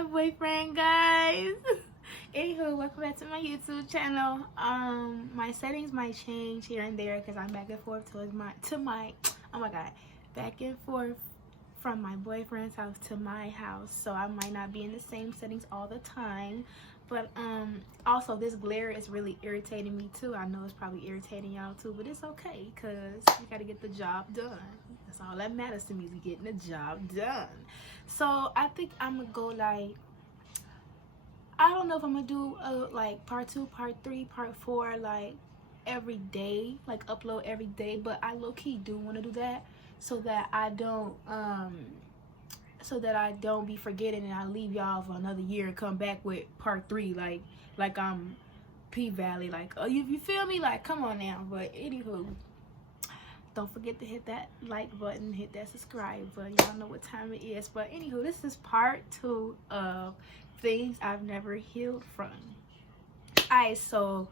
my boyfriend, guys. Anywho, welcome back to my YouTube channel. My settings might change here and there because I'm back and forth back and forth from my boyfriend's house to my house, so I might not be in the same settings all the time. But also this glare is really irritating me too. I know it's probably irritating y'all too, but it's okay because we gotta get the job done. That's all that matters to me, is getting the job done. So I think I'm gonna go like, I don't know if I'm gonna do like part 2, part 3, part 4 like every day, like upload every day, but I low-key do want to do that so that I don't be forgetting and I leave y'all for another year and come back with part 3 like I'm P-Valley, like, oh, you feel me, like, come on now. But anywho, don't forget to hit that like button, hit that subscribe button. Y'all know what time it is. But anywho, this is part 2 of things I've never healed from. Alright, so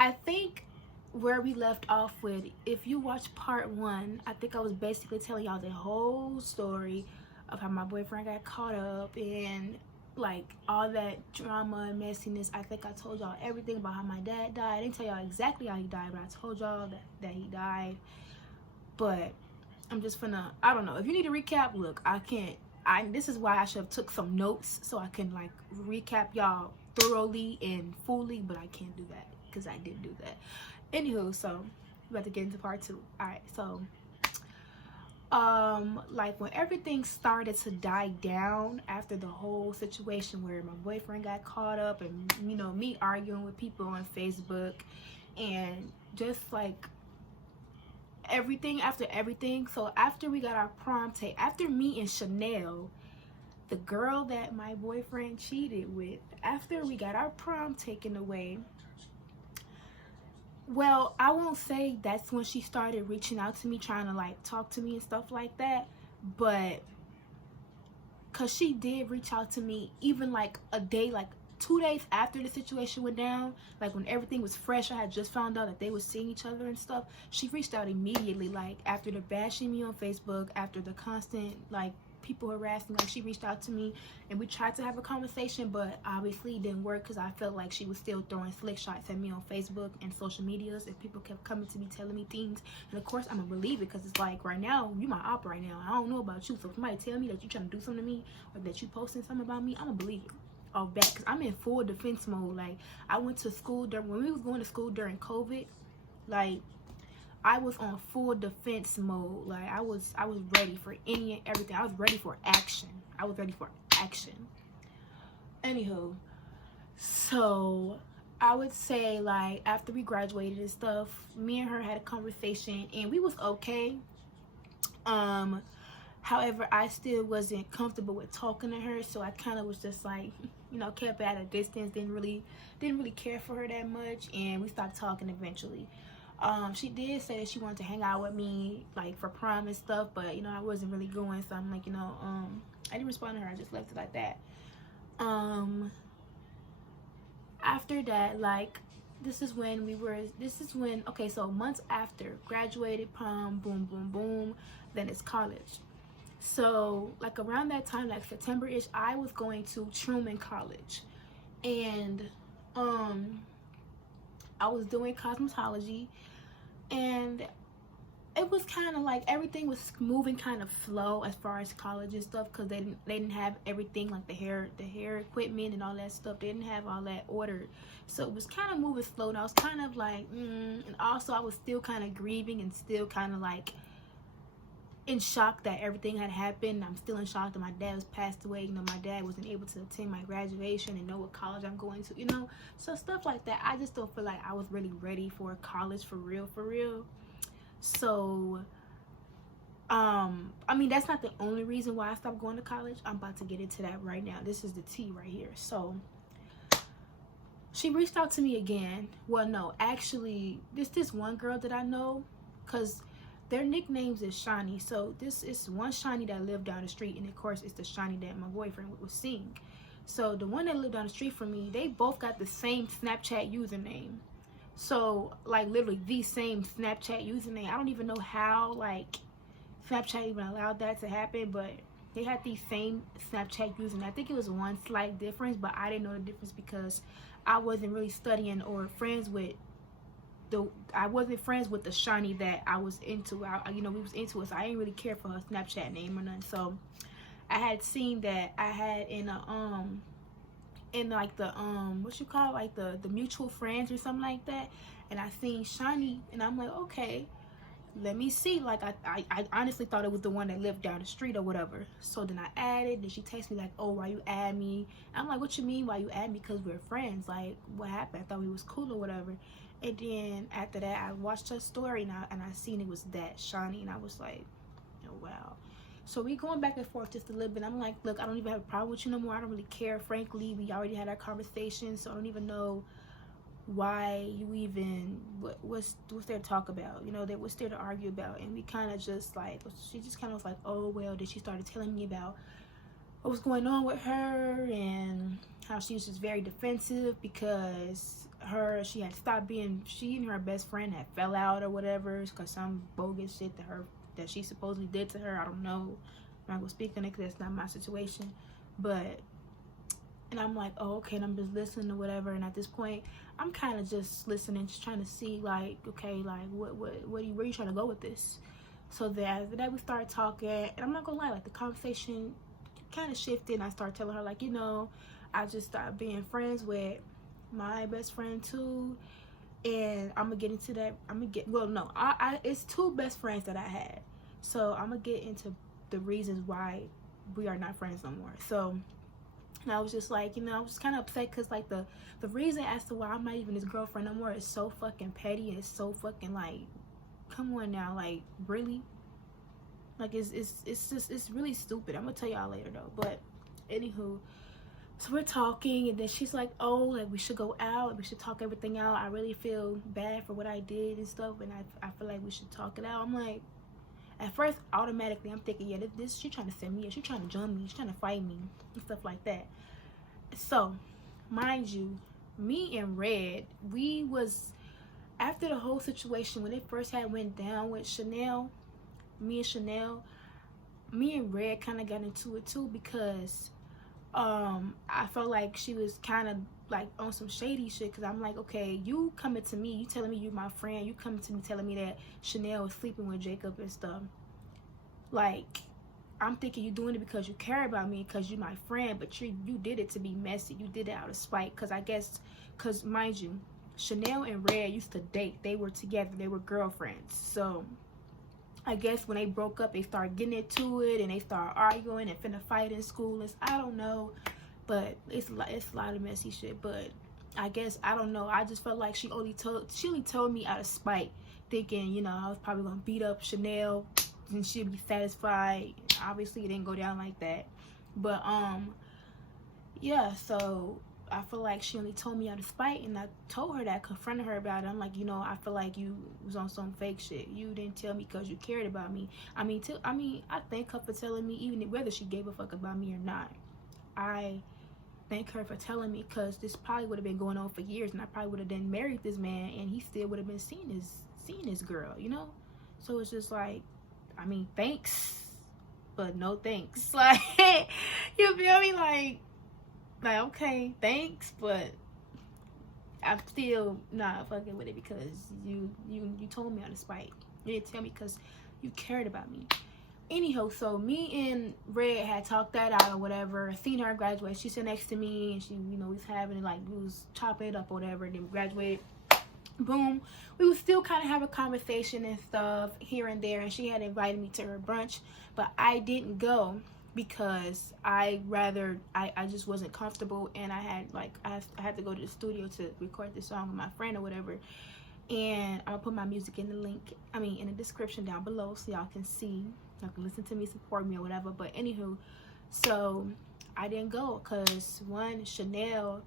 I think where we left off with, if you watch part 1, I think I was basically telling y'all the whole story of how my boyfriend got caught up and like all that drama and messiness. I think I told y'all everything about how my dad died. I didn't tell y'all exactly how he died, but I told y'all that he died. But I'm just gonna, I don't know, if you need a recap, look, I can't. This is why I should have took some notes so I can like recap y'all thoroughly and fully, but I can't do that because I didn't do that. Anywho, so we're about to get into part 2. All right, so like when everything started to die down after the whole situation where my boyfriend got caught up and, you know, me arguing with people on Facebook and just like everything after everything. So after we got our prom tape, after me and Chanel, the girl that my boyfriend cheated with, after we got our prom taken away, well, I won't say that's when she started reaching out to me, trying to like talk to me and stuff like that, but because she did reach out to me even like a day, like 2 days after the situation went down, like when everything was fresh. I had just found out that they were seeing each other and stuff. She reached out immediately, like after the bashing me on Facebook, after the constant like people harassing, like she reached out to me and we tried to have a conversation, but obviously it didn't work because I felt like she was still throwing slick shots at me on Facebook and social medias, and people kept coming to me telling me things, and of course I'm gonna believe it because it's like, right now you my op right now, I don't know about you, so if somebody tell me that you trying to do something to me or that you posting something about me, I'm gonna believe it off back because I'm in full defense mode. Like I went to school when we was going to school during COVID, like I was on full defense mode. Like I was ready for any and everything. I was ready for action. Anywho, so I would say like after we graduated and stuff, me and her had a conversation and we was okay. However, I still wasn't comfortable with talking to her, so I kind of was just like, you know, kept at a distance, didn't really care for her that much, and we stopped talking eventually. She did say that she wanted to hang out with me like for prom and stuff, but you know I wasn't really going, so I'm like, you know, I didn't respond to her. I just left it like that. After that, like okay, so months after graduated, prom, boom boom boom, then it's college. So like around that time, like September-ish, I was going to Truman College, and I was doing cosmetology, and it was kind of like everything was moving kind of slow as far as college and stuff, because they didn't have everything, like the hair equipment and all that stuff. They didn't have all that ordered, so it was kind of moving slow, and I was kind of like and also I was still kind of grieving and still kind of like in shock that everything had happened. I'm still in shock that my dad was passed away. You know, my dad wasn't able to attend my graduation and know what college I'm going to, you know, so stuff like that. I just don't feel like I was really ready for college for real. So I mean, that's not the only reason why I stopped going to college. I'm about to get into that right now. This is the tea right here. So she reached out to me again. Well, no, actually this one girl that I know, because their nicknames is Shani. So this is one Shani that lived down the street, and of course it's the Shani that my boyfriend was seeing. So the one that lived down the street from me, they both got the same Snapchat username. So like literally the same Snapchat username. I don't even know how like Snapchat even allowed that to happen, but they had these same Snapchat users, and I think it was one slight difference, but I didn't know the difference because I wasn't really studying or friends with I wasn't friends with the Shani that I was into. We was into it, so I didn't really care for her Snapchat name or nothing. So I had seen that I had in like the what you call it, like the mutual friends or something like that, and I seen Shani, and I'm like, okay, let me see. Like I honestly thought it was the one that lived down the street or whatever. So then I added, and she texted me like, oh, why you add me? I'm like, what you mean why you add me? Because we're friends. Like, what happened? I thought we was cool or whatever. And then after that, I watched her story, and I seen it was that Shani, and I was like, oh wow. So we going back and forth just a little bit. I'm like, look, I don't even have a problem with you no more. I don't really care, frankly. We already had our conversation, so I don't even know why you even what's there to talk about, what's there to argue about. And we kind of just like, she just kind of was like, oh well. Then she started telling me about what was going on with her and how she was just very defensive because she had stopped being, she and her best friend had fell out or whatever because some bogus shit that she supposedly did to her. I don't know, I'm not gonna speak on it because that's not my situation. But and I'm like, oh, okay, and I'm just listening or whatever. And at this point, I'm kind of just listening, just trying to see, like, okay, like, where you trying to go with this? So then after that, we started talking, and I'm not gonna lie, like, the conversation kind of shifted, and I started telling her, like, I just started being friends with my best friend too, and I'm gonna get into that. It's two best friends that I had, so I'm gonna get into the reasons why we are not friends no more. So. And I was just like, I was kind of upset because, like, the reason as to why I'm not even his girlfriend no more is so fucking petty. And it's so fucking, like, come on now, like, really? Like, it's really stupid. I'm going to tell y'all later, though. But, anywho, so we're talking, and then she's like, oh, like, we should go out. We should talk everything out. I really feel bad for what I did and stuff, and I feel like we should talk it out. I'm like, at first, automatically, I'm thinking, yeah, this she trying to send me, she trying to jump me, she trying to fight me, and stuff like that. So, mind you, me and Red, we was, after the whole situation, when it first had went down with Chanel, me and Red kind of got into it too because I felt like she was kind of like on some shady shit because I'm like, okay, you coming to me, you telling me you're my friend, you coming to me telling me that Chanel was sleeping with Jacob and stuff. Like, I'm thinking you doing it because you care about me, because you're my friend, but you did it to be messy. You did it out of spite, because mind you, Chanel and Red used to date. They were together. They were girlfriends. So I guess when they broke up, they started getting into it, and they started arguing and finna fight in school. I don't know, but it's a lot of messy shit. But I guess, I don't know. I just felt like she only told me out of spite, thinking, I was probably gonna beat up Chanel and she'd be satisfied. Obviously, it didn't go down like that. But yeah. So I feel like she only told me out of spite, and I told her that, confronted her about it. I'm like, I feel like you was on some fake shit. You didn't tell me because you cared about me. I thank her for telling me, even whether she gave a fuck about me or not. I thank her for telling me, because this probably would have been going on for years, and I probably would have then married this man, and he still would have been seeing his girl, So it's just like, thanks, but no thanks. Like, you feel me? Like, okay, thanks, but I'm still not fucking with it because you told me out of spite. You didn't tell me because you cared about me. Anyhow, so me and Red had talked that out or whatever. Seen her graduate. She sat next to me, and she, we was having, like, we was chopping it up or whatever. Then we graduated. Boom. We would still kind of have a conversation and stuff here and there, and she had invited me to her brunch, but I didn't go because I just wasn't comfortable, and I had to go to the studio to record this song with my friend or whatever. And I'm gonna put my music in the link, in the description down below, so y'all can see, y'all can listen to me, support me or whatever. But anywho, so I didn't go because, one, Chanel,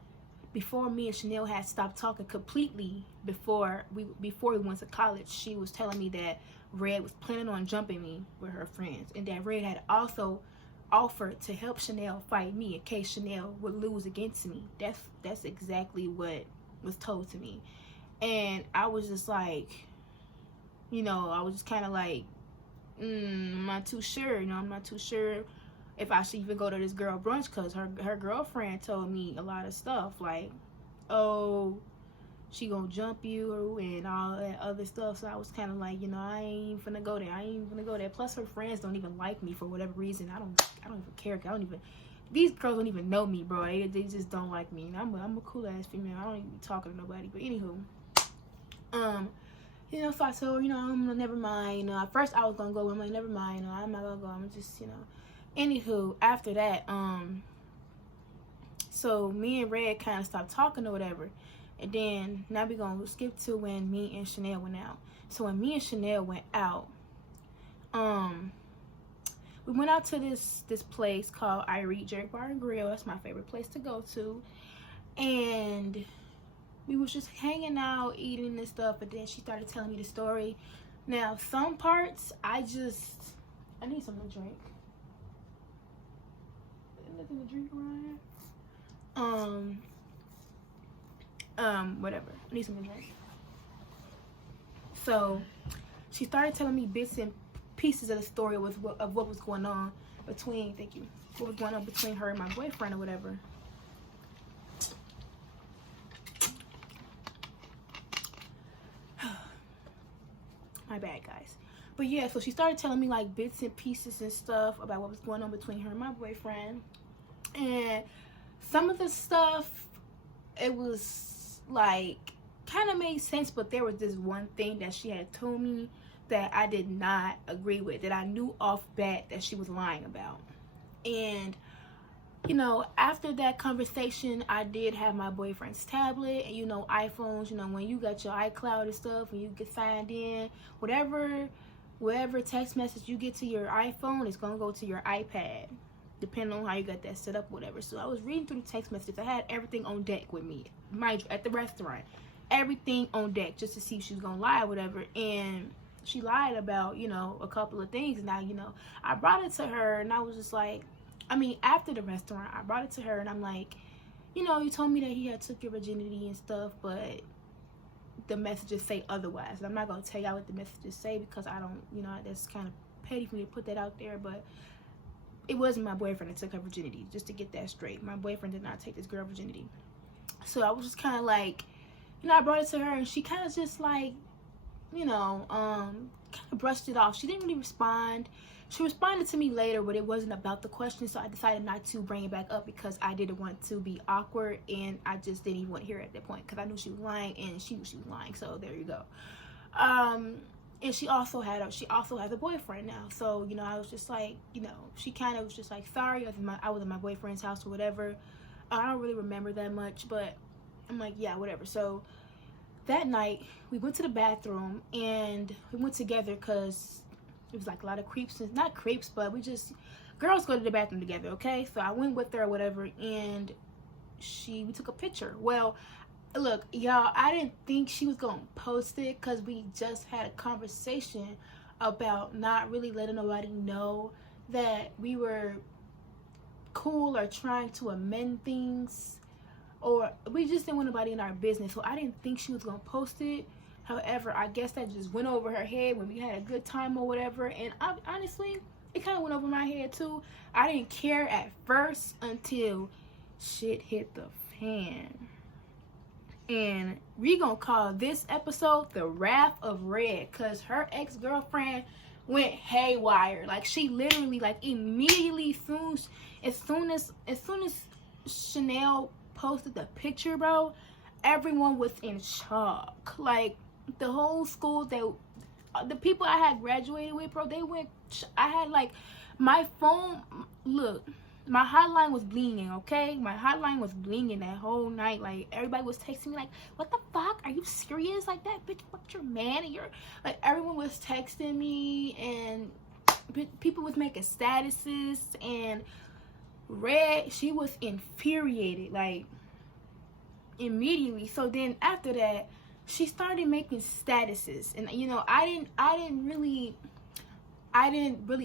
before me and Chanel had stopped talking completely, before we went to college, she was telling me that Red was planning on jumping me with her friends, and that Red had also offered to help Chanel fight me in case Chanel would lose against me. That's exactly what was told to me. And I was just like, I was just kind of like, I'm not too sure, I'm not too sure if I should even go to this girl brunch, because her girlfriend told me a lot of stuff, like, oh, she gonna jump you and all that other stuff. So I was kind of like, you know, I ain't finna go there. I ain't finna go there. Plus her friends don't even like me for whatever reason. I don't even care. These girls don't even know me, bro. They just don't like me. And I'm a cool ass female. I don't even be talking to nobody. But anywho, you know, so I told her, you know, I'm gonna, never mind. You know, at first I was gonna go. I'm like, never mind. You know, I'm not gonna go. I'm just, you know. Anywho, after that, so me and Red kind of stopped talking or whatever. And then now we're gonna skip to when me and Chanel went out. So when me and Chanel went out, we went out to this place called Irie Jerk Bar and Grill. That's my favorite place to go to. And we was just hanging out, eating and stuff. But then she started telling me the story. Now, some parts, I need something to drink. Nothing to drink around here. Whatever. I need something to drink. So she started telling me bits and pieces of the story of what was going on between, what was going on between her and my boyfriend or whatever. My bad, guys. But yeah, so she started telling me like bits and pieces and stuff about what was going on between her and my boyfriend. And some of the stuff, it was like kind of made sense, but there was this one thing that she had told me that I did not agree with, that I knew off bat that she was lying about. And you know, after that conversation, I did have my boyfriend's tablet, and you know, iPhones, you know, when you got your iCloud and stuff and you get signed in, whatever text message you get to your iPhone is gonna go to your iPad, depending on how you got that set up, whatever. So I was reading through the text messages. I had everything on deck with me, mind you, at the restaurant, everything on deck, just to see if she was gonna lie or whatever. And she lied about, you know, a couple of things. And now, you know, I brought it to her, and I was just like, I mean, after the restaurant, I brought it to her, and I'm like, you know, you told me that he had took your virginity and stuff, but the messages say otherwise. And I'm not gonna tell y'all what the messages say, because I don't, you know, that's kind of petty for me to put that out there. But it wasn't my boyfriend that took her virginity, just to get that straight. My boyfriend did not take this girl virginity. So I was just kind of like, you know, I brought it to her, and she kind of just like, you know, kind of brushed it off. She didn't really respond. She responded to me later, but it wasn't about the question, so I decided not to bring it back up, because I didn't want to be awkward, and I just didn't even want to hear it at that point, because I knew she was lying, and she was lying. So there you go. And she also has a boyfriend now. So, you know, I was just like, you know, she kind of was just like, sorry, I was at my boyfriend's house or whatever. I don't really remember that much, but I'm like, yeah, whatever. So that night we went to the bathroom, and we went together, because it was like a lot of creeps, and not creeps, but girls go to the bathroom together, okay? So I went with her or whatever, and we took a picture. Well, look, y'all, I didn't think she was gonna post it, because we just had a conversation about not really letting nobody know that we were cool or trying to amend things, or we just didn't want nobody in our business. So I didn't think she was gonna post it. However, I guess that just went over her head when we had a good time or whatever. And honestly, it kind of went over my head too. I didn't care at first until shit hit the fan. And we gonna call this episode The Wrath of Red, because her ex-girlfriend went haywire. Like, she literally, like, immediately, as soon as Chanel posted the picture, bro, everyone was in shock. Like, the whole school, the people I had graduated with, bro, I had, like, my phone, look, my hotline was blinging, okay? My hotline was blinging that whole night. Like, everybody was texting me, like, what the fuck? Are you serious? Like, that bitch fucked your man, and like, everyone was texting me, and people was making statuses, and Red, she was infuriated, like, immediately. So then after that, she started making statuses, and you know, I didn't really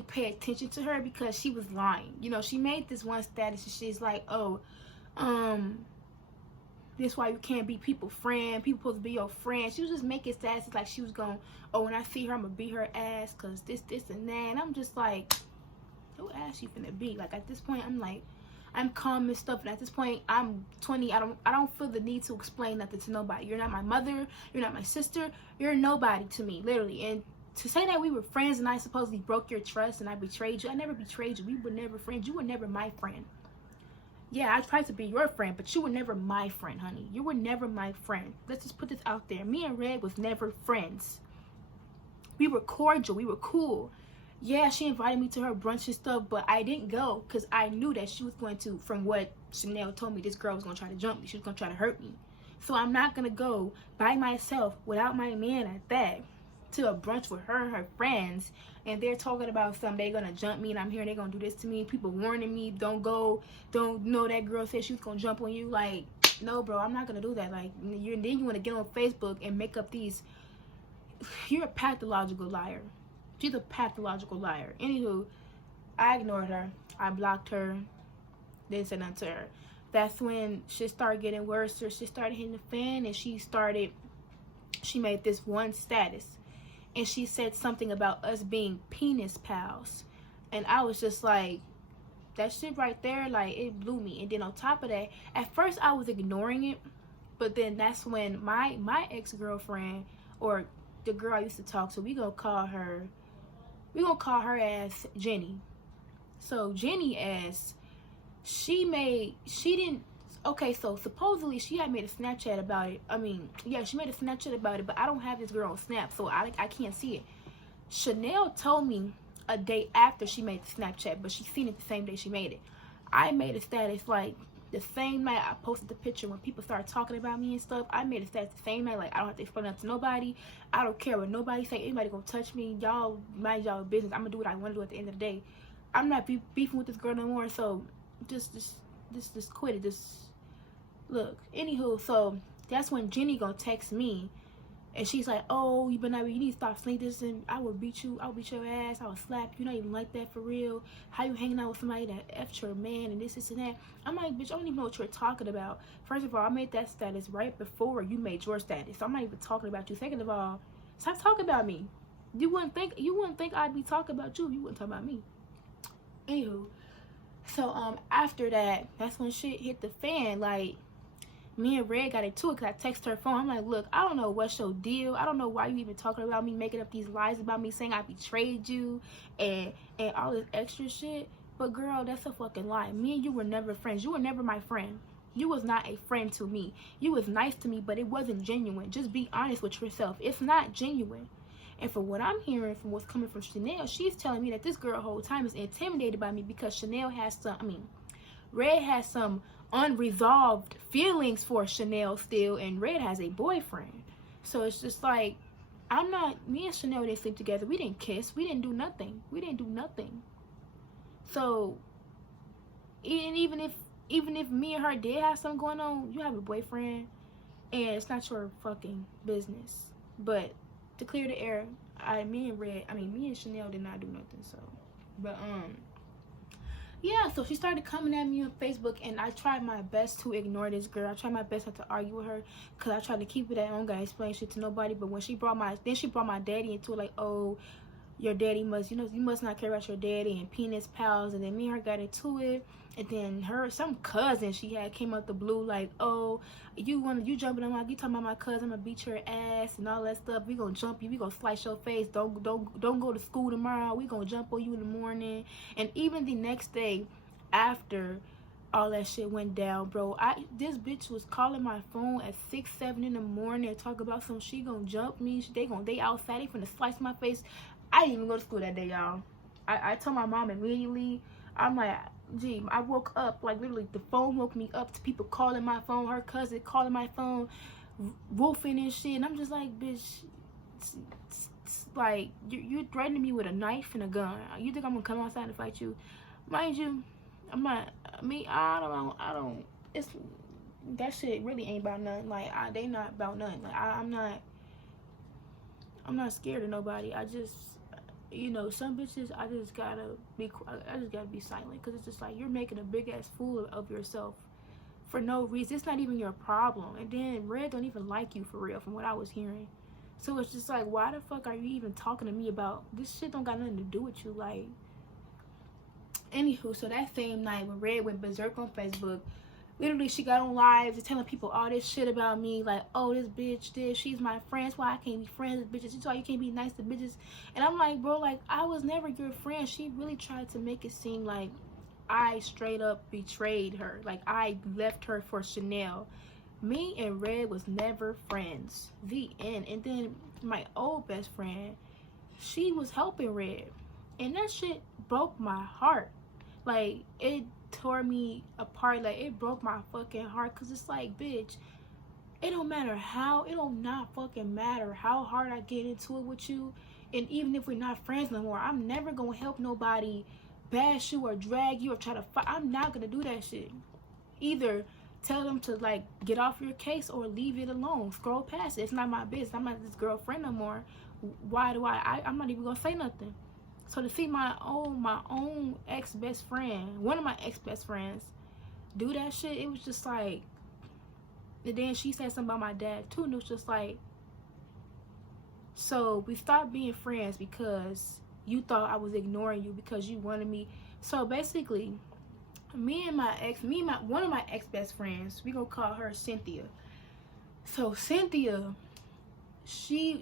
pay attention to her, because she was lying. You know, she made this one status, and she's like, oh, this why you can't be people's friend, people supposed to be your friend. She was just making statuses like she was going, oh, when I see her, I'm gonna beat her ass, cause this and that. And I'm just like, who ass you finna be? Like, at this point, I'm like, I'm calm and stuff, and at this point, I'm 20. I don't feel the need to explain nothing to nobody. You're not my mother. You're not my sister. You're nobody to me, literally. And to say that we were friends and I supposedly broke your trust and I betrayed you, I never betrayed you. We were never friends. You were never my friend. Yeah, I tried to be your friend, but you were never my friend, honey. You were never my friend. Let's just put this out there. Me and Red was never friends. We were cordial. We were cool. Yeah, she invited me to her brunch and stuff, but I didn't go because I knew that she was going to, from what Chanel told me, this girl was going to try to jump me. She was going to try to hurt me. So I'm not going to go by myself without my man at that to a brunch with her and her friends, and they're talking about something, they're going to jump me, and I'm hearing they're going to do this to me. People warning me, don't go, don't know that girl said she was going to jump on you. Like, no, bro, I'm not going to do that. Like, then you want to get on Facebook and make up these, you're a pathological liar. She's a pathological liar. Anywho, I ignored her. I blocked her. Didn't say nothing to her. That's when shit started getting worse. Or shit started hitting the fan, and she made this one status. And she said something about us being penis pals. And I was just like, that shit right there, like, it blew me. And then on top of that, at first I was ignoring it. But then that's when my ex-girlfriend, or the girl I used to talk to, we're gonna call her as Jenny. So Jenny asked, she made a Snapchat about it. I mean, yeah, she made a Snapchat about it, but I don't have this girl on Snap, so I can't see it. Chanel told me a day after she made the Snapchat, but she seen it the same day she made it. I made a status like the same night I posted the picture when people started talking about me and stuff. I made a status the same night, like, I don't have to explain that to nobody. I don't care what nobody say. Anybody gonna touch me, y'all mind y'all business. I'm gonna do what I want to do at the end of the day. I'm not beefing with this girl no more, so just quit it. Just look. Anywho, so that's when Jenny gonna text me, and she's like, oh, you need to stop saying this, and I will beat you. I'll beat your ass. I will slap you. Not even like that for real. How you hanging out with somebody that effed your man and this and that? I'm like, bitch, I don't even know what you're talking about. First of all, I made that status right before you made your status, so I'm not even talking about you. Second of all, stop talking about me. You wouldn't think I'd be talking about you if you wouldn't talk about me. Anywho, so after that, that's when shit hit the fan. Like, me and Red got into it because I texted her phone. I'm like, look, I don't know what's your deal. I don't know why you even talking about me, making up these lies about me, saying I betrayed you and all this extra shit. But girl, that's a fucking lie. Me and you were never friends. You were never my friend. You was not a friend to me. You was nice to me, but it wasn't genuine. Just be honest with yourself. It's not genuine. And from what I'm hearing, from what's coming from Chanel, she's telling me that this girl whole time is intimidated by me because Chanel has Red has some unresolved feelings for Chanel still, and Red has a boyfriend. So it's just like, me and Chanel didn't sleep together. We didn't kiss. We didn't do nothing. So, even if me and her did have something going on, you have a boyfriend, and it's not your fucking business. But to clear the air, me and Chanel did not do nothing. So, but yeah, so she started coming at me on Facebook, and I tried my best to ignore this girl. I tried my best not to argue with her, because I tried to keep it at home, guys, explain shit to nobody. But when she brought my daddy into it, like, oh, your daddy you must not care about your daddy, and penis pals. And then me and her got into it, and then some cousin she had came out the blue, like, oh, you jumping on you talking about my cousin, I'm gonna beat your ass and all that stuff. We gonna jump you, we gonna slice your face, don't go to school tomorrow, we gonna jump on you in the morning. And even the next day after all that shit went down, bro, this bitch was calling my phone at 6, 7 in the morning and talk about she gonna jump me, they outside, they finna slice my face. I didn't even go to school that day, y'all. I told my mom immediately. I'm like, gee, I woke up, like, literally, the phone woke me up to people calling my phone, her cousin calling my phone, roofing and shit. And I'm just like, bitch, like, you're threatening me with a knife and a gun. You think I'm gonna come outside and fight you? Mind you, I don't, that shit really ain't about nothing. Like, they not about nothing. Like, I'm not scared of nobody. I just, some bitches, I just gotta be silent, because it's just like, you're making a big ass fool of yourself for no reason. It's not even your problem. And then Red don't even like you for real, from what I was hearing. So it's just like, why the fuck are you even talking to me about this shit? Don't got nothing to do with you. Like, Anywho, so that same night when Red went berserk on Facebook, literally she got on lives and telling people all this shit about me, like, oh, this bitch, she's my friend, why I can't be friends with bitches, why you can't be nice to bitches. And I'm like, bro, like, I was never your friend. She really tried to make it seem like I straight up betrayed her, like I left her for Chanel. Me and Red was never friends. The end. And then my old best friend, she was helping Red, and that shit broke my heart. Like, it tore me apart. Like, it broke my fucking heart, because it's like, bitch, it don't matter how, it don't not fucking matter how hard I get into it with you, and even if we're not friends no more, I'm never gonna help nobody bash you or drag you or try to fight. I'm not gonna do that shit. Either tell them to, like, get off your case or leave it alone. Scroll past it. It's not my business. I'm not this girlfriend no more. Why do I'm not even gonna say nothing. So to see my own ex-best friend, one of my ex-best friends, do that shit, it was just like, and then she said something about my dad too, and it was just like, so we stopped being friends because you thought I was ignoring you because you wanted me. So basically, one of my ex-best friends, we gonna call her Cynthia. So Cynthia, she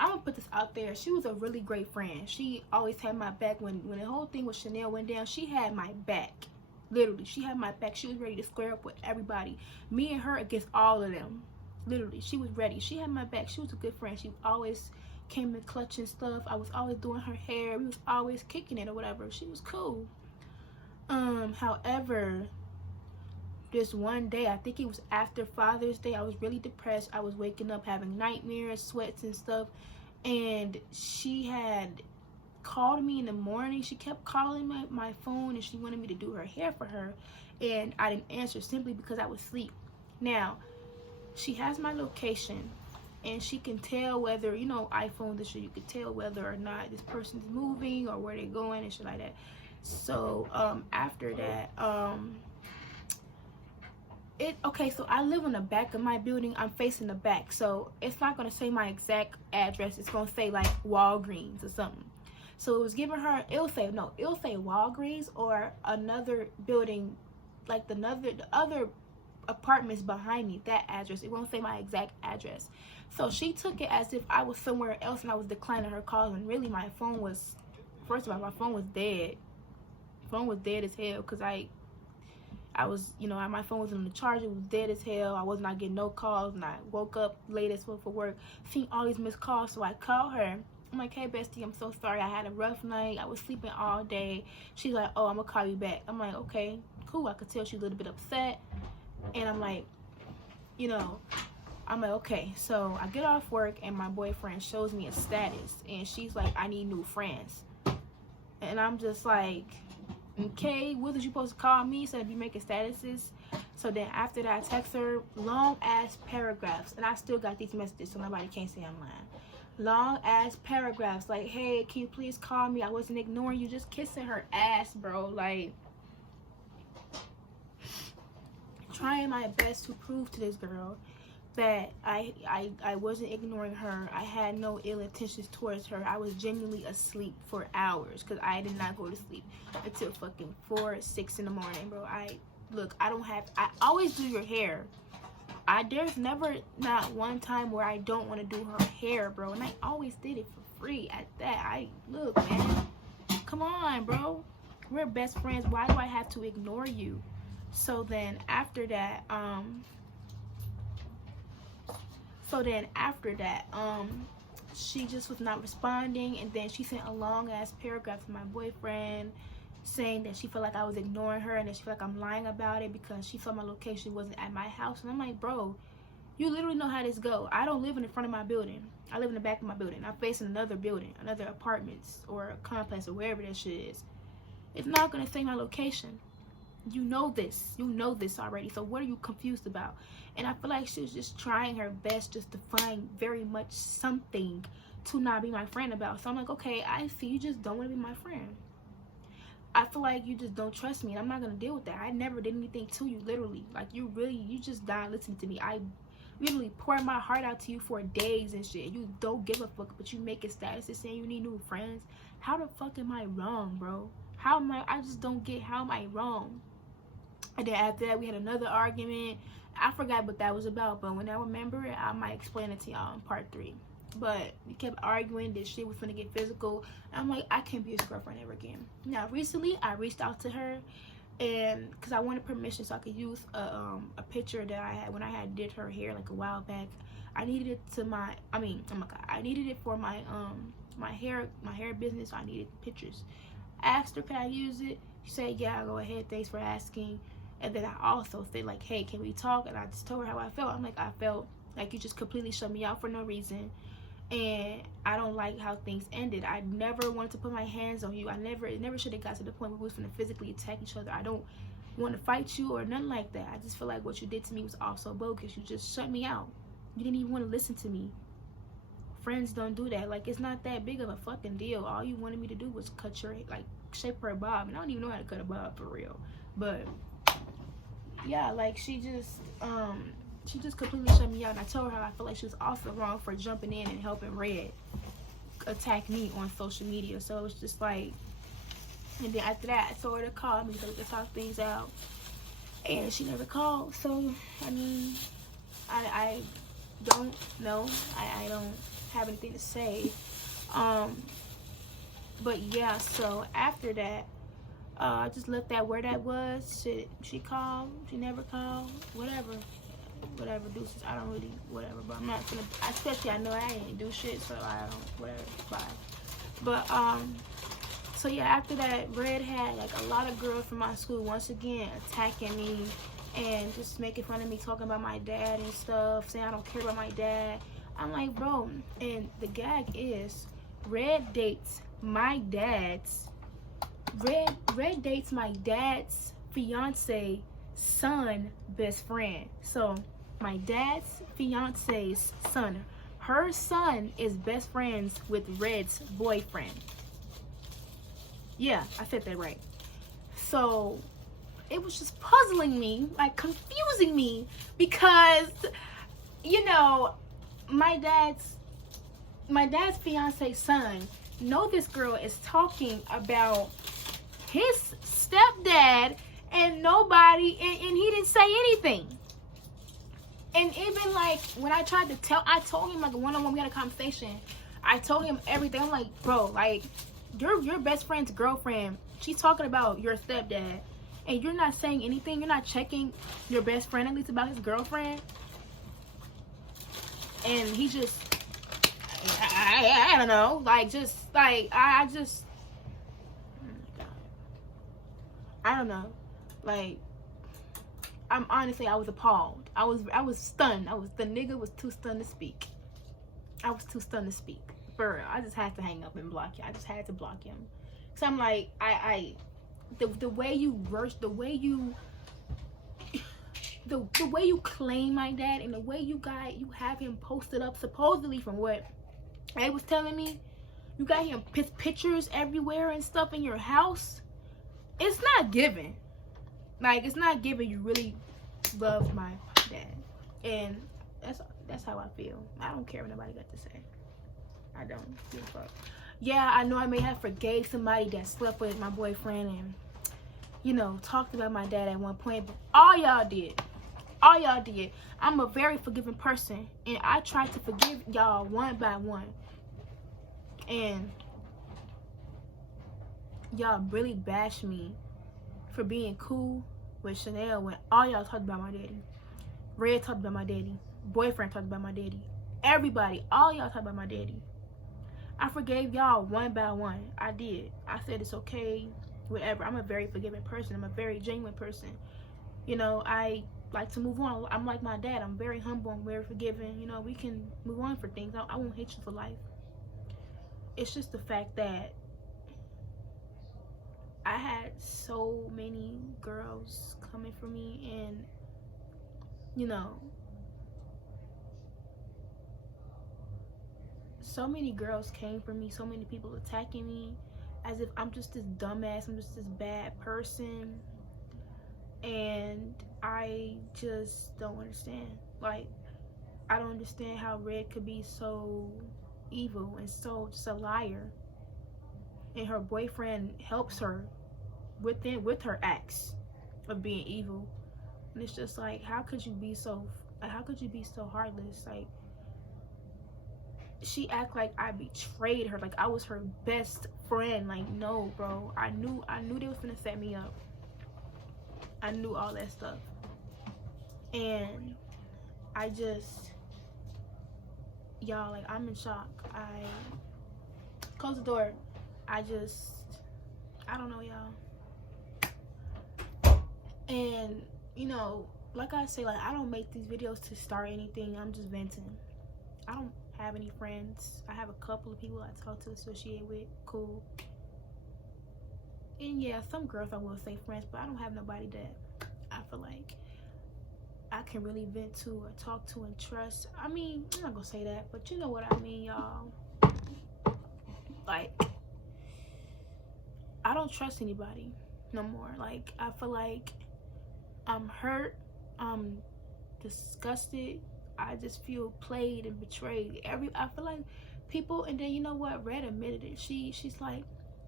I'm gonna put this out there, she was a really great friend. She always had my back. When the whole thing with Chanel went down, she had my back. Literally, she had my back. She was ready to square up with everybody, me and her against all of them. Literally, she was ready. She had my back. She was a good friend. She always came in clutch and stuff. I was always doing her hair. We was always kicking it or whatever. She was cool. However, this one day, I think it was after Father's Day, I was really depressed. I was waking up having nightmares, sweats and stuff, and she had called me in the morning. She kept calling my phone, and she wanted me to do her hair for her, and I didn't answer simply because I was asleep. Now, she has my location, and she can tell whether, you know, iPhone, this shit, you can tell whether or not this person's moving or where they're going and shit like that. So after that, so I live in the back of my building. I'm facing the back, so it's not gonna say my exact address. It's gonna say like Walgreens or something. So it was giving her, it'll say Walgreens or another building, like the other apartments behind me, that address. It won't say my exact address. So she took it as if I was somewhere else and I was declining her calls, and really my phone was, first of all, my phone was dead. Phone was dead as hell, because I was, you know, my phone was on the charger. It was dead as hell. I was not getting no calls, and I woke up late as well for work, seeing all these missed calls. So I called her. I'm like, hey bestie, I'm so sorry, I had a rough night, I was sleeping all day. She's like, oh, I'm gonna call you back. I'm like, okay, cool. I could tell she's a little bit upset, and I'm like, you know, I'm like, okay. So I get off work, and my boyfriend shows me a status, and she's like, I need new friends. And I'm just like, okay, what was you supposed to call me instead of you making statuses? So then after that, I text her long ass paragraphs, and I still got these messages, so nobody can't say I'm lying. Long ass paragraphs like, hey, can you please call me? I wasn't ignoring you. Just kissing her ass, bro. Like, trying my best to prove to this girl that I wasn't ignoring her. I had no ill intentions towards her. I was genuinely asleep for hours, because I did not go to sleep until fucking 4 or 6 in the morning, bro. I always do your hair. There's never not one time where I don't want to do her hair, bro, and I always did it for free at that. Look, man, come on, bro, we're best friends. Why do I have to ignore you? So then after that, she just was not responding, and then she sent a long ass paragraph to my boyfriend saying that she felt like I was ignoring her, and that she felt like I'm lying about it because she saw my location wasn't at my house. And I'm like, bro, you literally know how this go. I don't live in the front of my building. I live in the back of my building. I'm facing another building, another apartments or a complex or wherever that shit is. It's not gonna say my location. You know this. You know this already. So what are you confused about? And I feel like she was just trying her best just to find very much something to not be my friend about. So I'm like, okay, I see you just don't want to be my friend. I feel like you just don't trust me, and I'm not gonna deal with that. I never did anything to you, literally. Like, you just not listening to me. I literally pour my heart out to you for days and shit. You don't give a fuck, but you making statuses saying you need new friends. How the fuck am I wrong, bro? How am I just don't get, how am I wrong? And then after that, we had another argument. I forgot what that was about, but when I remember it, I might explain it to y'all in part 3. But we kept arguing. This shit was finna get physical. I'm like, I can't be his girlfriend ever again. Now, recently, I reached out to her, and because I wanted permission so I could use a picture that I had when I had did her hair like a while back. I needed it to my, oh my god, I needed it for my my hair business. So I needed pictures. I asked her, can I use it? She said, yeah, go ahead. Thanks for asking. And then I also said, like, hey, can we talk? And I just told her how I felt. I'm like, I felt like you just completely shut me out for no reason. And I don't like how things ended. I never wanted to put my hands on you. It never should have got to the point where we was going to physically attack each other. I don't want to fight you or nothing like that. I just feel like what you did to me was also bogus. You just shut me out. You didn't even want to listen to me. Friends don't do that. Like, it's not that big of a fucking deal. All you wanted me to do was cut your, like, shape her bob. And I don't even know how to cut a bob for real. But yeah, like, she just completely shut me out. And I told her I feel like she was also wrong for jumping in and helping Red attack me on social media. So it was just like, and then after that, I told her to call me so we could talk things out. And she never called. So, I mean, I don't know. I don't have anything to say. But yeah, so after that, I just looked at where that was. She called. She never called. Whatever, deuces. I don't really, whatever. But I'm not gonna, especially I know I ain't do shit, so I don't, whatever, bye. But, so yeah, after that, Red had, like, a lot of girls from my school, once again, attacking me and just making fun of me, talking about my dad and stuff, saying I don't care about my dad. I'm like, bro, and the gag is, Red dates my dad's fiance son best friend. So my dad's fiance's son, her son is best friends with Red's boyfriend. Yeah, I said that right. So it was just puzzling me, like confusing me, because, you know, my dad's fiance's son know this girl is talking about his stepdad and nobody, and he didn't say anything. And even like when I told him, like, one-on-one, we had a conversation, I told him everything. I'm like, bro, like, your best friend's girlfriend, she's talking about your stepdad, and you're not saying anything. You're not checking your best friend at least about his girlfriend. And he just, I don't know, like, just like, I just, oh my god, I don't know, like, I was appalled. I was stunned. The nigga was too stunned to speak. I was too stunned to speak. For real. I just had to hang up and block him. I just had to block him. So I'm like, the way you the way you claim my dad, and the way you have him posted up, supposedly, from what Ed was telling me, you got him pictures everywhere and stuff in your house. It's not given. Like, it's not given you really love my dad. And that's how I feel. I don't care what nobody got to say. I don't give a fuck. Yeah, I know I may have forgave somebody that slept with my boyfriend and, you know, talked about my dad at one point, but all y'all did. I'm a very forgiving person, and I try to forgive y'all one by one. And y'all really bashed me for being cool with Chanel when all y'all talked about my daddy. Red talked about my daddy. Boyfriend talked about my daddy. Everybody, all y'all talked about my daddy. I forgave y'all one by one. I did. I said it's okay, whatever. I'm a very forgiving person. I'm a very genuine person. You know, I like to move on. I'm like my dad. I'm very humble. I'm very forgiving. You know, we can move on for things. I won't hate you for life. It's just the fact that I had so many girls coming for me, and, you know, so many girls came for me, so many people attacking me as if I'm just this dumbass, I'm just this bad person, and I just don't understand. Like, I don't understand how Red could be so evil and so just a liar. And her boyfriend helps her with her acts of being evil. And it's just like, how could you be so heartless? Like, she act like I betrayed her, like I was her best friend. Like, no, bro. I knew they was gonna set me up. I knew all that stuff. And I just, y'all, like, I'm in shock. I close the door. I don't know, y'all. And, you know, like I say, like, I don't make these videos to start anything. I'm just venting. I don't have any friends. I have a couple of people I talk to, associate with. Cool. And yeah, some girls I will say friends, but I don't have nobody that I feel like I can really vent to or talk to and trust. I mean, I'm not gonna say that, but you know what I mean, y'all. Like, I don't trust anybody no more. Like, I feel like I'm hurt, I'm disgusted, I just feel played and betrayed. I feel like people, and then you know what, Red admitted it. She's like,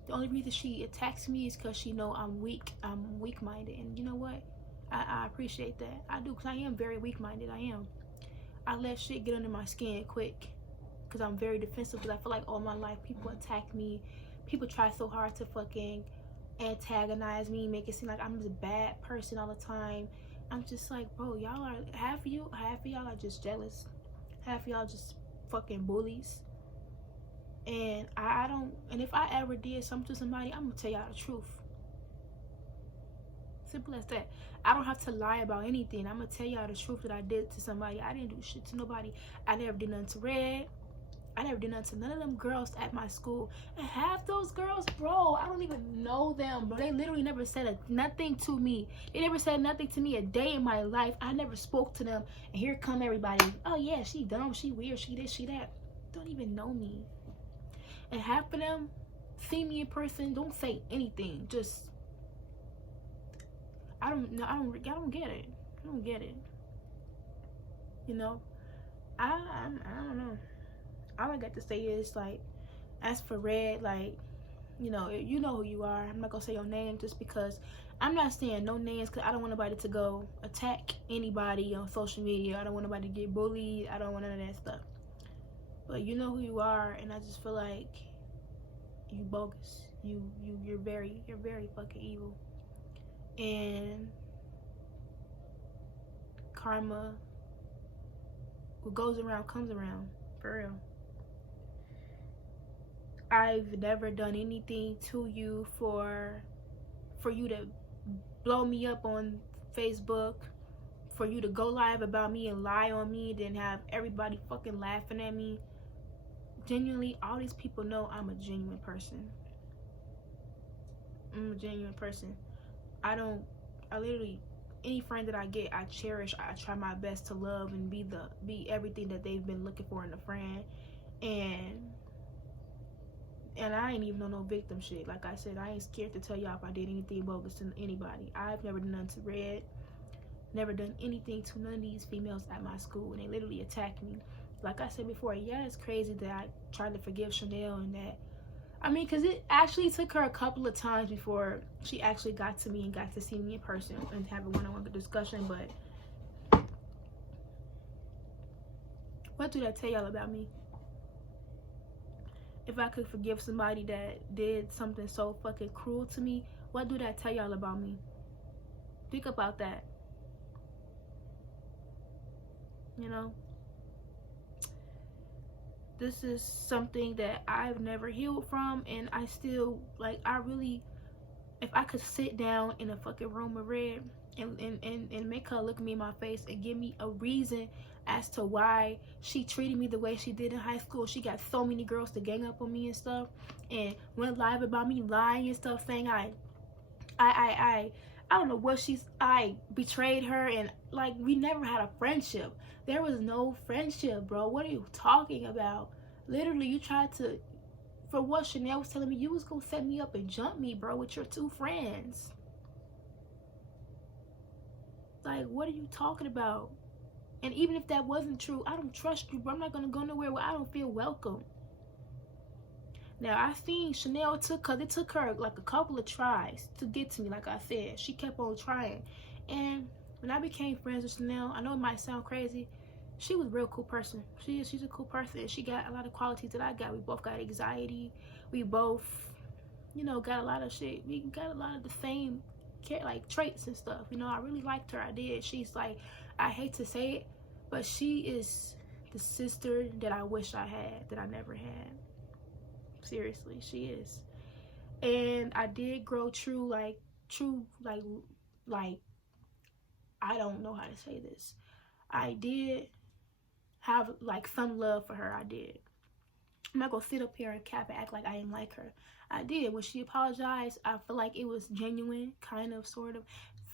the only reason she attacks me is because she know I'm weak-minded. And you know what, I appreciate that. I do, because I am very weak-minded. I let shit get under my skin quick because I'm very defensive, because I feel like all my life people attack me. People try so hard to fucking antagonize me, make it seem like I'm a bad person all the time. I'm just like, bro, y'all are, half of y'all are just jealous. Half of y'all just fucking bullies. And I don't, and if I ever did something to somebody, I'm gonna tell y'all the truth. Simple as that. I don't have to lie about anything. I'm gonna tell y'all the truth that I did to somebody. I didn't do shit to nobody. I never did nothing to Red. I never did nothing to none of them girls at my school. And half those girls, bro, I don't even know them, bro. They literally never said nothing to me. They never said nothing to me a day in my life. I never spoke to them. And here come everybody. Oh yeah, she dumb, she weird, she this, she that. Don't even know me. And half of them see me in person, don't say anything. Just, I don't get it. I don't get it. You know, I don't know. All I got to say is, like, as for Red, like, you know who you are. I'm not gonna say your name just because I'm not saying no names, because I don't want nobody to go attack anybody on social media. I don't want nobody to get bullied. I don't want none of that stuff. But you know who you are, and I just feel like you bogus. You're very fucking evil. And karma, what goes around comes around, for real. I've never done anything to you for you to blow me up on Facebook, for you to go live about me and lie on me, then have everybody fucking laughing at me. Genuinely, all these people know I'm a genuine person. I'm a genuine person. I literally, any friend that I get, I cherish. I try my best to love and be everything that they've been looking for in a friend. And I ain't even on no victim shit. Like I said, I ain't scared to tell y'all if I did anything bogus to anybody. I've never done nothing to Red. Never done anything to none of these females at my school, and they literally attacked me. Like I said before, yeah, it's crazy that I tried to forgive Chanel and that. I mean, because it actually took her a couple of times before she actually got to me and got to see me in person and have a one-on-one discussion. But what do that tell y'all about me? If I could forgive somebody that did something so fucking cruel to me, what do that tell y'all about me? Think about that. You know? This is something that I've never healed from, and I still, like, if I could sit down in a fucking room with Red and make her look me in my face and give me a reason as to why she treated me the way she did in high school. She got so many girls to gang up on me and stuff, and went live about me lying and stuff, saying I don't know what I betrayed her, and like, we never had a friendship. There was no friendship, bro. What are you talking about? Literally, you tried to, for what Chanel was telling me, you was gonna set me up and jump me, bro, with your two friends. Like, what are you talking about? And even if that wasn't true, I don't trust you, bro. I'm not gonna go nowhere where I don't feel welcome. Now, I seen Chanel it took her like a couple of tries to get to me. Like I said, she kept on trying. And when I became friends with Chanel, I know it might sound crazy, she was a real cool person. She's a cool person. She got a lot of qualities that I got. We both got anxiety. We both, you know, got a lot of shit. We got a lot of the same like traits and stuff. You know, I really liked her. I did. She's like, I hate to say it, but she is the sister that I wish I had, that I never had. Seriously, she is. And I did grow true I don't know how to say this. I did have like some love for her. I did. I'm not gonna sit up here and cap and act like I didn't like her. I did. When she apologized, I feel like it was genuine, kind of, sort of.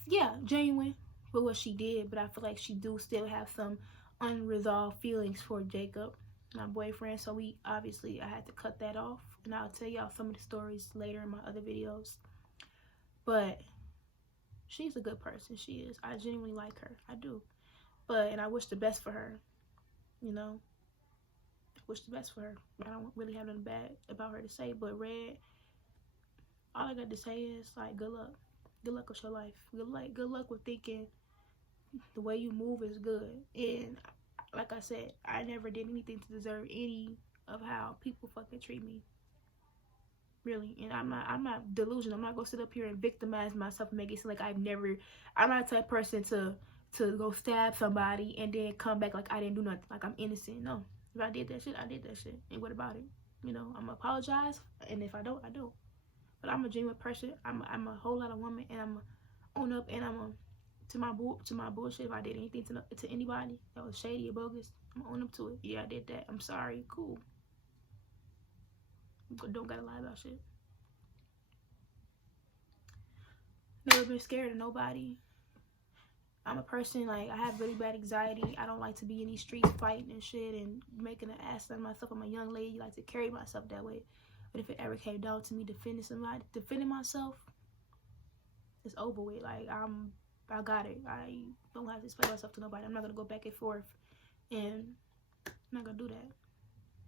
Yeah, genuine for what she did, but I feel like she do still have some unresolved feelings for Jacob, my boyfriend. So I had to cut that off, and I'll tell y'all some of the stories later in my other videos. But she's a good person. She is. I genuinely like her. I do. And I wish the best for her. You know, I wish the best for her. I don't really have nothing bad about her to say. But Red, all I got to say is, like, good luck. Good luck with your life. Good luck with thinking the way you move is good. And like I said, I never did anything to deserve any of how people fucking treat me. Really. And I'm not delusional. I'm not gonna sit up here and victimize myself and make it seem like I'm not the type of person to go stab somebody and then come back like I didn't do nothing, like I'm innocent. No. If I did that shit, I did that shit. And what about it? You know, I'm gonna apologize, and if I don't, I don't. But I'm a genuine person. I'm a whole lot of woman, and I'm gonna own up, and I'm to my bullshit. If I did anything to anybody that was shady or bogus, I'm gonna own up to it. Yeah, I did that. I'm sorry. Cool. Don't gotta lie about shit. Never been scared of nobody. I'm a person, like, I have really bad anxiety. I don't like to be in these streets fighting and shit and making an ass of myself. I'm a young lady. I like to carry myself that way. But if it ever came down to me defending myself, it's over with. Like, I got it. I don't have to explain myself to nobody. I'm not gonna go back and forth, and I'm not gonna do that,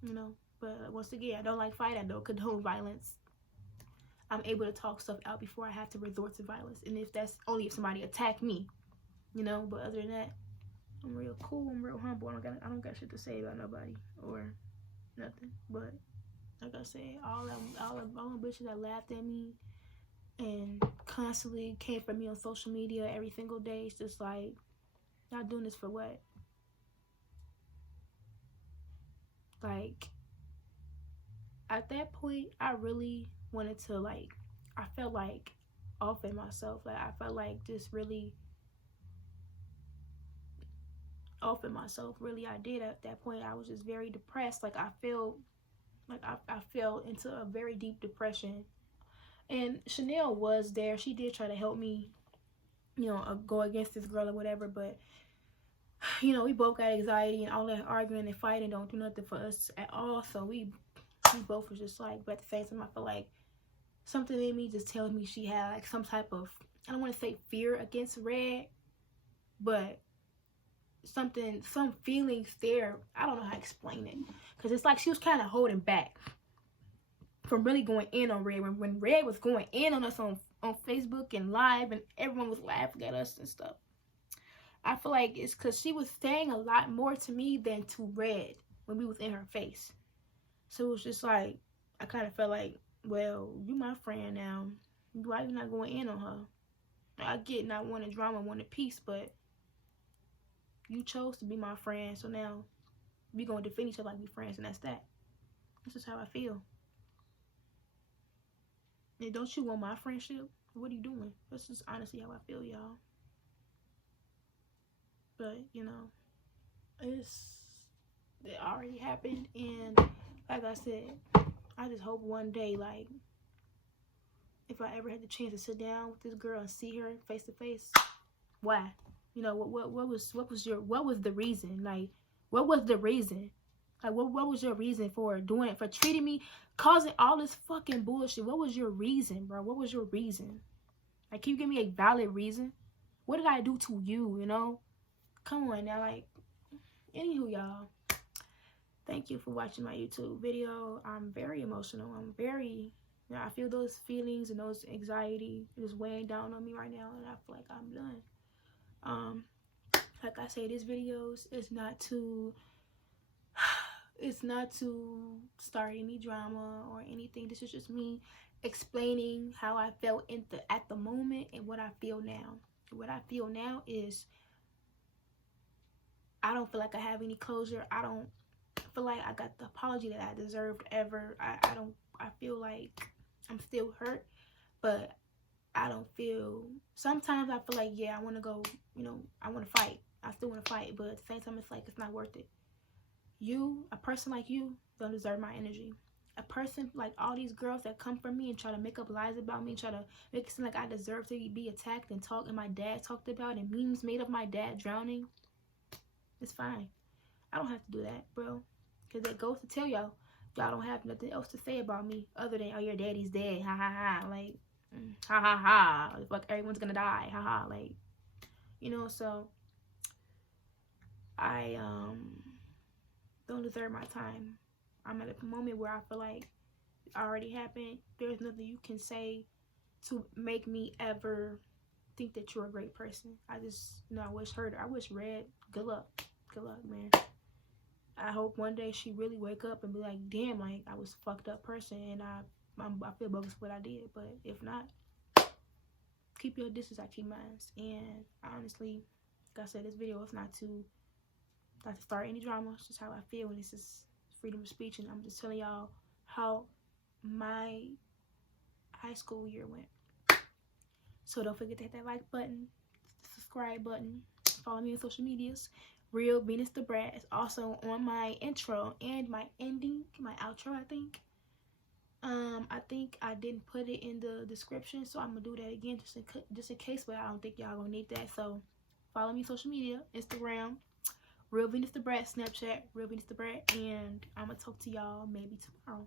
you know. But once again, I don't like fight. I don't condone violence. I'm able to talk stuff out before I have to resort to violence, and if that's only if somebody attacked me, you know. But other than that, I'm real cool. I'm real humble. I don't got shit to say about nobody or nothing. But like I said, all the bitches that laughed at me and constantly came for me on social media every single day, it's just like, y'all doing this for what? Like, at that point, I really wanted to, like, I felt like offing myself. Like, I felt like just really offing myself. Really, I did. At that point, I was just very depressed. Like, I felt like I fell into a very deep depression. And Chanel was there. She did try to help me, you know, go against this girl or whatever. But, you know, we both got anxiety, and all that arguing and fighting don't do nothing for us at all. So we both was just like, but at the same time, I feel like something in me just tells me she had like some type of, I don't want to say fear against Red, but some feelings there. I don't know how to explain it, because it's like she was kind of holding back from really going in on Red. When Red was going in on us on Facebook and live, and everyone was laughing at us and stuff, I feel like it's because she was saying a lot more to me than to Red when we was in her face. So it was just like, I kind of felt like, well, you my friend now. Why you not going in on her? I get not wanting drama, wanting peace, but you chose to be my friend, so now we gonna defend each other like we friends, and that's that. This is how I feel. And don't you want my friendship? What are you doing? This is honestly how I feel, y'all. But, you know, it already happened, and like I said, I just hope one day, like, if I ever had the chance to sit down with this girl and see her face to face, why? You know, what was the reason? Like, what was the reason? Like, what was your reason for doing it, for treating me, causing all this fucking bullshit? What was your reason, bro? What was your reason? Like, can you give me a valid reason? What did I do to you, you know? Come on now, like, Anywho, y'all, thank you for watching my YouTube video. I'm very emotional. I feel those feelings and those anxiety just weighing down on me right now, and I feel like I'm done. Like I say, this video is not to start any drama or anything. This is just me explaining how I felt at the moment and what I feel now. What I feel now is I don't feel like I have any closure. I don't feel like I got the apology that I deserved ever. I feel like I'm still hurt, but I don't feel, sometimes I feel like, yeah, I want to go, I want to fight. I still want to fight, but at the same time, it's like, it's not worth it. A person like you, don't deserve my energy. A person like all these girls that come for me and try to make up lies about me, try to make it seem like I deserve to be attacked and my dad talked about, and memes made of my dad drowning. It's fine. I don't have to do that, bro. Because that goes to tell y'all don't have nothing else to say about me other than, oh, your daddy's dead. Ha ha ha. Like, ha ha ha. Like, everyone's gonna die. Ha ha. Like, so I don't deserve my time. I'm at a moment where I feel like it already happened. There's nothing you can say to make me ever think that you're a great person. I just, I wish Red good luck. Good luck, man. I hope one day she really wake up and be like, damn, like, I was a fucked up person and I feel bogus for what I did. But if not, keep your distance, I keep mine. And honestly, like I said, this video is not to start any drama. It's just how I feel, and this is freedom of speech, and I'm just telling y'all how my high school year went. So don't forget to hit that like button, the subscribe button, follow me on social medias. Real Venus the Brat is also on my intro and my ending, my outro, I think. I think I didn't put it in the description, so I'm gonna do that again just in case, but I don't think y'all gonna need that. So follow me on social media, Instagram, Real Venus the Brat, Snapchat, Real Venus the Brat, and I'm gonna talk to y'all maybe tomorrow.